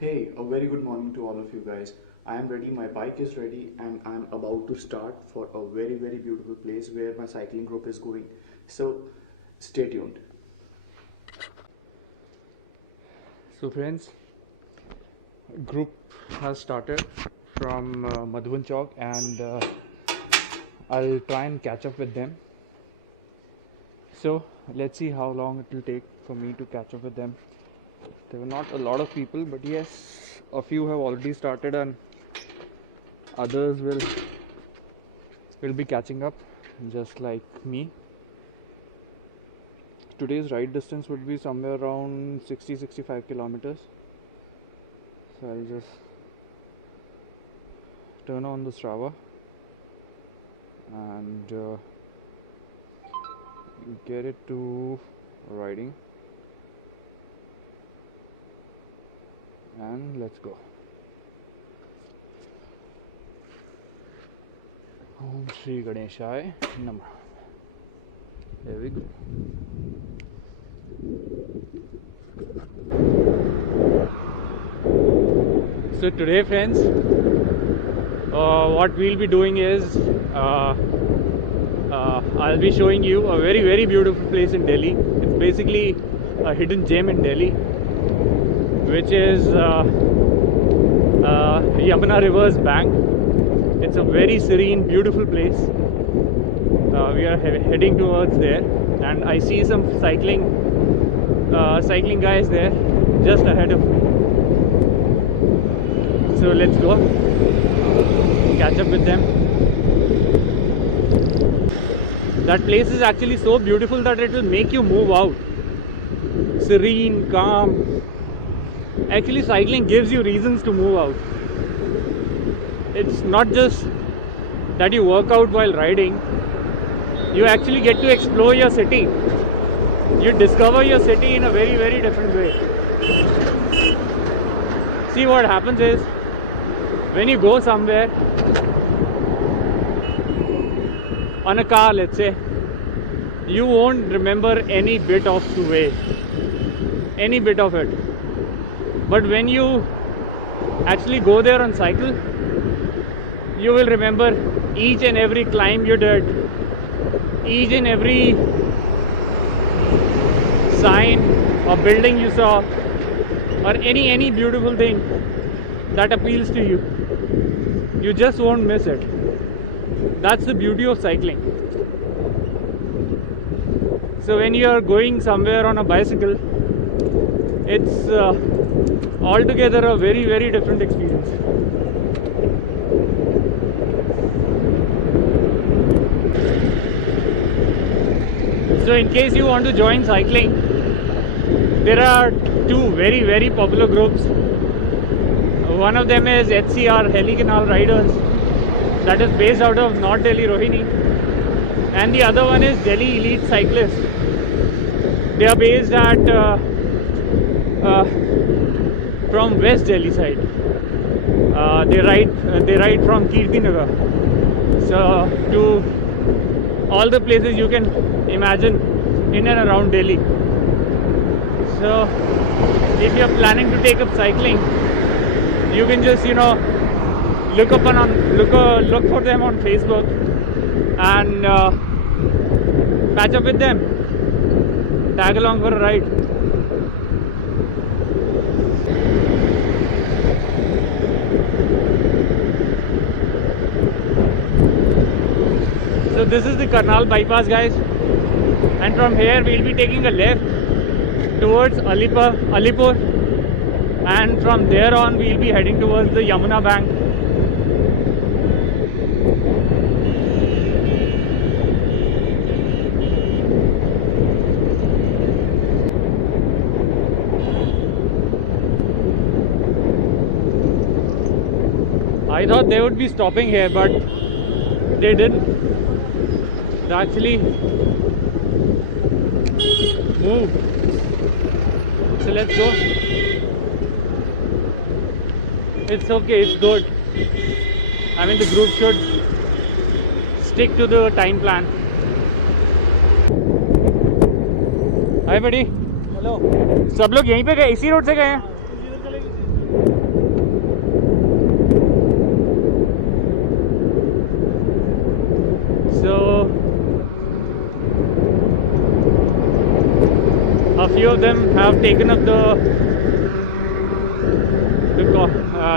Hey, a very good morning to all of you guys. I am ready, my bike is ready, and I'm about to start for a very beautiful place where my cycling group is going. So, stay tuned. So friends, group has started from Madhuban Chowk, and I'll try and catch up with them. So let's see how long it will take for me to catch up with them. There were not a lot of people, but yes, a few have already started and others will be catching up just like me. Today's ride distance would be somewhere around 60-65 kilometers. So I'll just turn on the Strava and get it to riding, and let's go. Om Shri Ganeshaya Namah. There we go. So today, friends, what we'll be doing is I'll be showing you a very beautiful place in Delhi. It's basically a hidden gem in Delhi, which is Yamuna River's bank. It's a very serene, beautiful place. We are heading towards there, and I see some cycling guys there just ahead of me. So let's go catch up with them. That place is actually so beautiful that it will make you move out. Serene, calm. Actually, cycling gives you reasons to move out. It's not just that you work out while riding. You actually get to explore your city. You discover your city in a very different way. See, what happens is, when you go somewhere on a car, let's say, you won't remember any bit of the way, any bit of it. But when you actually go there on cycle, you will remember each and every climb you did, each and every sign or building you saw, or any beautiful thing that appeals to you. You just won't miss it. That's the beauty of cycling. So when you are going somewhere on a bicycle, it's altogether a very different experience. So in case you want to join cycling, there are two very popular groups. One of them is HCR, Heli Canal Riders, that is based out of North Delhi, Rohini, and the other one is Delhi Elite Cyclists. They are based at from West Delhi side. They ride from Kirtinagar, so to all the places you can imagine in and around Delhi. So if you are planning to take up cycling, you can just look for them on Facebook and patch up with them, tag along for a ride. So this is the Karnal bypass, guys, and from here we'll be taking a left towards Alipur, and from there on we'll be heading towards the Yamuna bank. I thought they would be stopping here, but they didn't. They actually moved. So let's go. It's okay, it's good. I mean, the group should stick to the time plan. Hi buddy. Hello. सब लोग यहीं पे गए, इसी road से गए हैं? So a few of them have taken up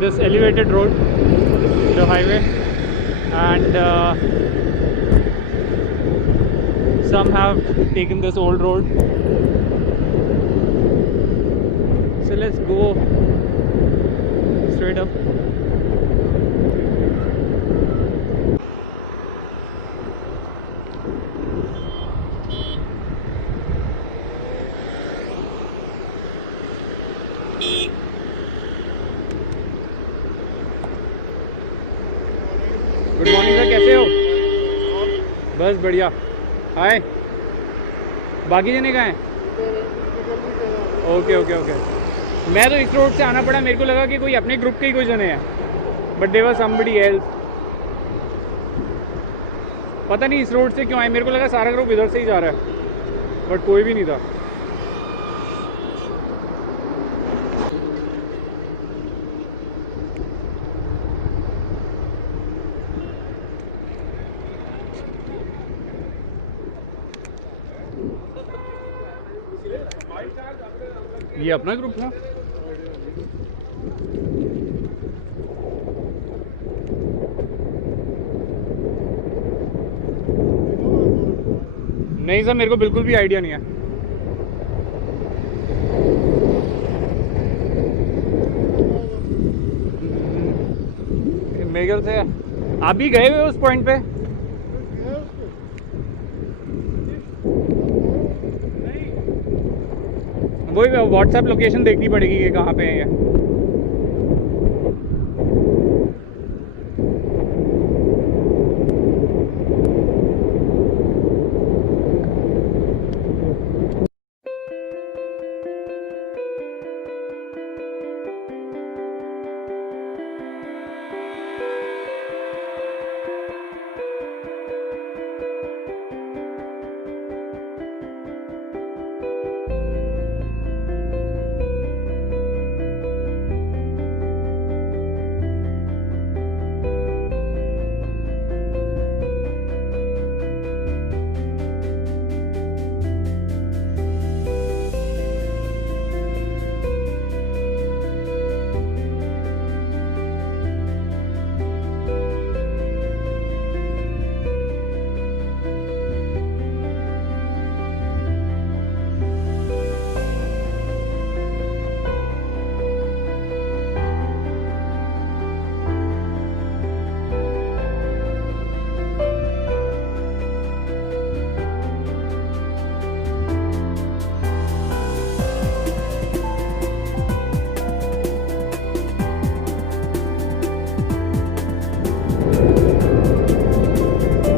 this elevated road, the highway, and some have taken this old road. So let's go straight up. Good morning sir, कैसे हो? बस बढ़िया। हाय, बाकी जने कहाँ हैं? Okay okay okay. मैं तो इस रोड से आना पड़ा, मेरे को लगा कि कोई अपने ग्रुप के ही कोई जने हैं, but there was somebody else. पता नहीं इस रोड से क्यों आए, मेरे को लगा सारा ग्रुप इधर से ही जा रहा है, बट कोई भी नहीं था। ये अपना ग्रुप था? नहीं सर, मेरे को बिल्कुल भी आइडिया नहीं है। मेरे ख्याल से आप भी गए हुए उस पॉइंट पे? वही व्हाट्सएप लोकेशन देखनी पड़ेगी कि कहाँ पे है ये।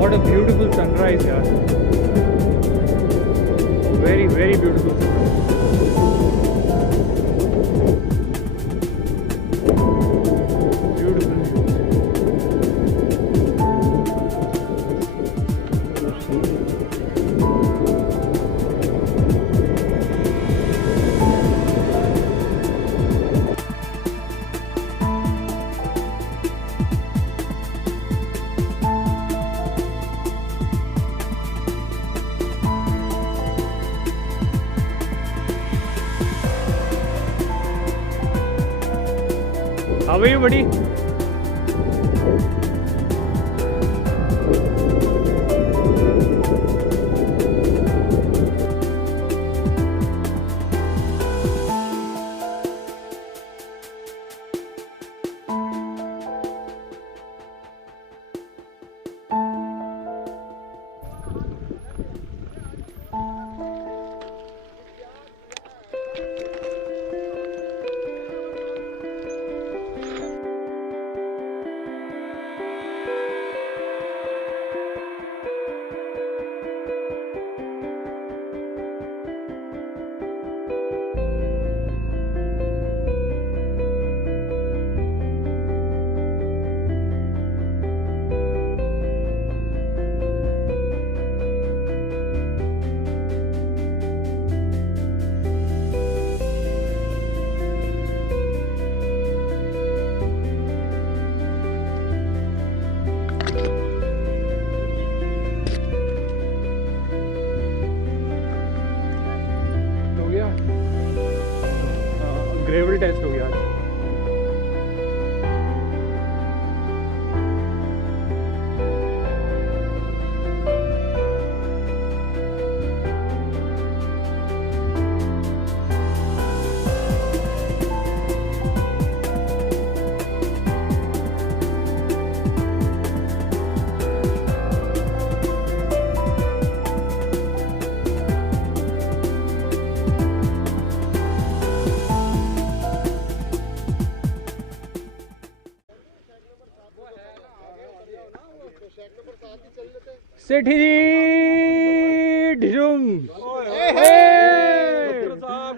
What a beautiful sunrise, yaar. Very, very beautiful sunrise. Beautiful view. How are you, buddy? सेठी जी ढिजुम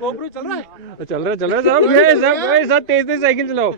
गोबरू चल रहा है चल रहा सब तेज तेज साइकिल चलाओ